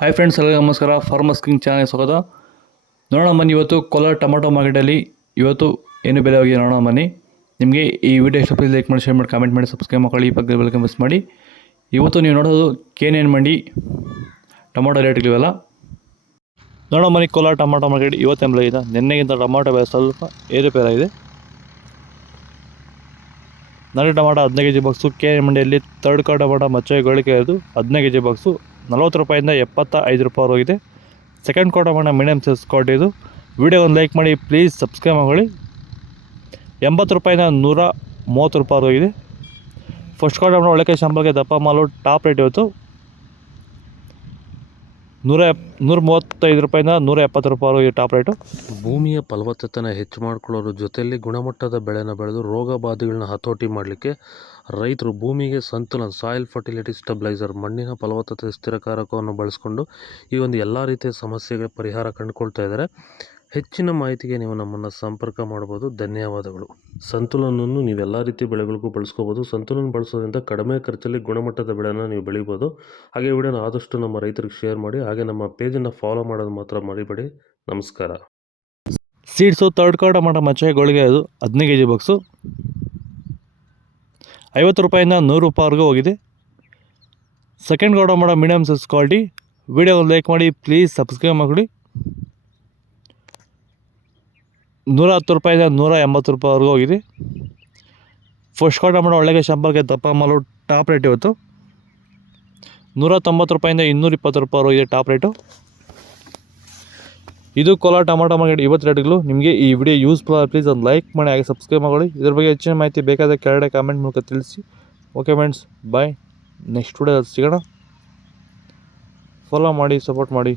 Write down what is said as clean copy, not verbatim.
Hi friends, ಎಲ್ಲರಿಗೂ ನಮಸ್ಕಾರ. Farmers king channel ಸ್ವಾಗತ. ನೋಡೋಣ ಬನ್ನಿ, ಇವತ್ತು ಕೋಲಾರ ಟೊಮಾಟೊ ಮಾರ್ಕೆಟಲ್ಲಿ ಇವತ್ತು ಏನು ಬೆಲೆ ಹೋಗಿದೆ ನೋಡೋಣ ಬನ್ನಿ. ನಿಮಗೆ ಈ ವಿಡಿಯೋ ಇಷ್ಟ ಪ್ಲೀಸ್ ಲೈಕ್ ಮಾಡಿ, ಶೇರ್ ಮಾಡಿ, ಕಾಮೆಂಟ್ ಮಾಡಿ, ಸಬ್ಸ್ಕ್ರೈಬ್ ಮಾಡಿ, ಈ ಪಕ್ಕದ ಬೆಲ್ ಮಿಸ್ ಮಾಡಿ. ಇವತ್ತು ನೀವು ನೋಡೋದು KNN ಮಂಡಿ ಟೊಮಾಟೊ ರೇಟ್ಗಳಿವೆಲ್ಲ ನೋಡೋಣ ಬನ್ನಿ. ಕೋಲಾರ ಟೊಮಾಟೊ ಮಾರ್ಕೆಟ್ ಇವತ್ತೇನು ಬೆಲೆ ಇದೆ? ನಿನ್ನೆಗಿಂತ ಟೊಮಾಟೊ ಬೆಲೆ ಸ್ವಲ್ಪ ಏರುಪೇರಾಗಿದೆ. ನಾಟಿ ಟೊಮಾಟೊ 15 kg ಬಾಕ್ಸು KNN ಮಂಡಿಯಲ್ಲಿ ಥರ್ಡ್ ಕಾರ್ಡ್ ಟೊಮಾಟೊ ಮಚ್ಚೆ ಗೋಳಿಕೆ ಇರೋದು 15 kg ಬಾಕ್ಸು 40 ರೂಪಾಯಿಂದ 75 ರೂಪಾಯಿ ಹೋಗಿದೆ. Second card tomato medium size card ಇದು. ವಿಡಿಯೋ ಒಂದು ಲೈಕ್ ಮಾಡಿ, ಪ್ಲೀಸ್ ಸಬ್ಸ್ಕ್ರೈಬ್ ಮಾಡಿ. 80 ರೂಪಾಯಿಂದ 130 ರೂಪಾಯಿ ಹೋಗಿದೆ. ಫಸ್ಟ್ ಕಾರ್ಡ್ ಟೊಮಾಟೊ ಒಳ್ಳೆಕಾಯಿ ಶಾಂಪಲ್ಗೆ ದಪ್ಪ ಮಾಲು ಟಾಪ್ ರೇಟ್ ಇವತ್ತು 135 ರೂಪಾಯಿಂದ 170 ರೂಪಾಯಿ ಹೋಗಿದೆ ಟಾಪ್ ರೇಟು. ಭೂಮಿಯ ಫಲವತ್ತತೆನ ಹೆಚ್ಚು ಮಾಡಿಕೊಳ್ಳೋದ್ರ ಜೊತೆಯಲ್ಲಿ ಗುಣಮಟ್ಟದ ಬೆಳೆನ ಬೆಳೆದು ರೋಗ ಬಾಧೆಗಳನ್ನ ಹತೋಟಿ ಮಾಡಲಿಕ್ಕೆ ರೈತರು ಭೂಮಿಗೆ ಸಂತುಲನ ಸಾಯಿಲ್ ಫರ್ಟಿಲಿಟಿ ಸ್ಟೆಬಿಲೈಸರ್ ಮಣ್ಣಿನ ಫಲವತ್ತತೆ ಸ್ಥಿರಕಾರಕವನ್ನು ಬಳಸ್ಕೊಂಡು ಈ ಒಂದು ಎಲ್ಲ ರೀತಿಯ ಸಮಸ್ಯೆಗಳ ಪರಿಹಾರ ಕಂಡುಕೊಳ್ತಾ ಇದ್ದಾರೆ. ಹೆಚ್ಚಿನ ಮಾಹಿತಿಗೆ ನೀವು ನಮ್ಮನ್ನು ಸಂಪರ್ಕ ಮಾಡ್ಬೋದು. ಧನ್ಯವಾದಗಳು. ಸಂತುಲನವನ್ನು ನೀವೆಲ್ಲ ರೀತಿಯ ಬೆಳೆಗಳಿಗೂ ಬಳಸ್ಕೋಬೋದು. ಸಂತುಲನ ಬಳಸೋದ್ರಿಂದ ಕಡಿಮೆ ಖರ್ಚಲ್ಲಿ ಗುಣಮಟ್ಟದ ಬೆಳೆನ ನೀವು ಬೆಳಿಬೋದು. ಹಾಗೆ ವಿಡಿಯೋನ ಆದಷ್ಟು ನಮ್ಮ ರೈತರಿಗೆ ಶೇರ್ ಮಾಡಿ. ಹಾಗೆ ನಮ್ಮ ಪೇಜನ್ನು ಫಾಲೋ ಮಾಡೋದು ಮಾತ್ರ ಮರಿಬೇಡಿ. ನಮಸ್ಕಾರ. ಸೀಡ್ಸು ಥರ್ಡ್ ಕಾರ್ಡ್ ಟೊಮಾಟೊ ಮಚ್ಚೆ ಗೋಳಿಗೆ ಅದು 15 kg ಬಾಕ್ಸು 50 ರೂಪಾಯಿಂದ 100 ರೂಪಾಯಿವರೆಗೂ ಹೋಗಿದೆ. Second card tomato medium size quality. Video ಒಂದು ಲೈಕ್ ಮಾಡಿ, ಪ್ಲೀಸ್ ಸಬ್ಸ್ಕ್ರೈಬ್ ಮಾಡಿ. 110 ರೂಪಾಯಿಂದ 180 ರೂಪಾಯಿವರೆಗೂ ಹೋಗಿದೆ. ಫಸ್ಟ್ ಕಾರ್ಡ್ ಟೊಮಾಟೊ ಒಳ್ಳೆಕಾಯಿ ಶಾಂಪಲ್ಗೆ ದಪ್ಪ ಮಾಲು ಟಾಪ್ ರೇಟ್ ಇವತ್ತು 190 ರೂಪಾಯಿಂದ 220 ರೂಪಾಯಿ ಹೋಗಿದೆ ಟಾಪ್ ರೇಟು. ಇದು ಕೋಲಾರ ಟೊಮಾಟೊ ಮಾರ್ಕೆಟ್ ಇವತ್ತು ರೇಟ್ಗಳು. ನಿಮಗೆ ಈ ವಿಡಿಯೋ ಯೂಸ್ಫುಲ್ ಪ್ಲೀಸ್ ಒಂದು ಲೈಕ್ ಮಾಡಿ, ಹಾಗೆ ಸಬ್ಸ್ಕ್ರೈಬ್ ಮಾಡಿ. ಇದ್ರ ಬಗ್ಗೆ ಹೆಚ್ಚಿನ ಮಾಹಿತಿ ಬೇಕಾದ ಕೆಳಗಡೆ ಕಾಮೆಂಟ್ ಮೂಲಕ ತಿಳಿಸಿ. ಓಕೆ ಫ್ರೆಂಡ್ಸ್, ಬಾಯ್. ನೆಕ್ಸ್ಟ್ ವಿಡಿಯೋ ಸಿಗೋಣ. ಫಾಲೋ ಮಾಡಿ, ಸಪೋರ್ಟ್ ಮಾಡಿ.